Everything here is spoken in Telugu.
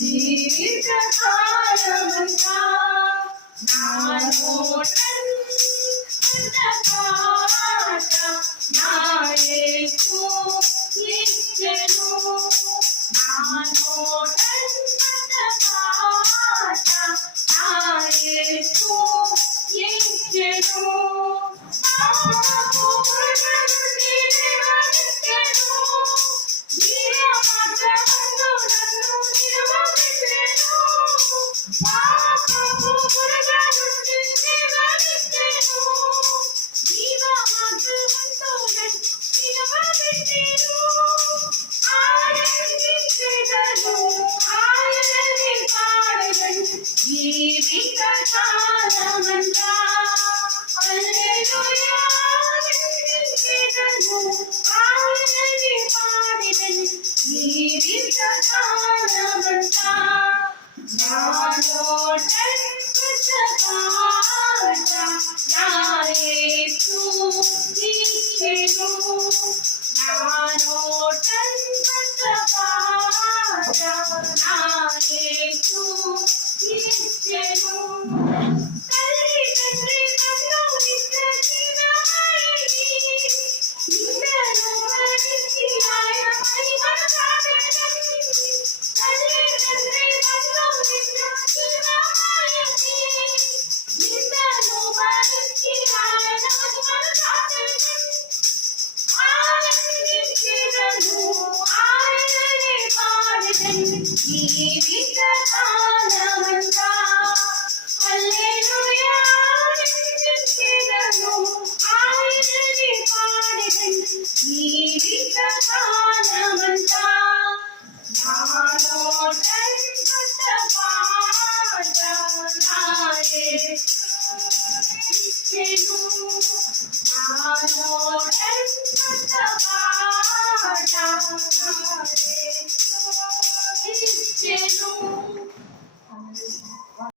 జీవితకాలమంతా నా నోటంత పాట నా యేసు ఇచ్చెను. నా నోటంత పాట నా యేసు ఇచ్చెను. జీవితకాలమంతా హల్లెలూయా ఆయనని పాడెదను. జీవితకాలమంతా నా నోటంత పాట నా యేసు ఇచ్చెను. నా నోటంత పాట నా యేసు ఇచ్చెను. తల్లి తండ్రి నన్ను విసర్జించిన నిందను భరించి ఆయన మహిమను చాటెదను. తల్లి తండ్రి నన్ను విసర్జించిన నిందను భరించి ఆయన మహిమను చాటెదను. ఆనందించెదను ఆయననే పాడెదను. జీవితకాలమంతా హల్లెలూయా ఆనందించెదను ఆయననే పాడెదను. జీవితకాలమంతా నా నోటంత పాట నా యేసు ఇచ్చెను. నా నోటంత పాట నా యేసు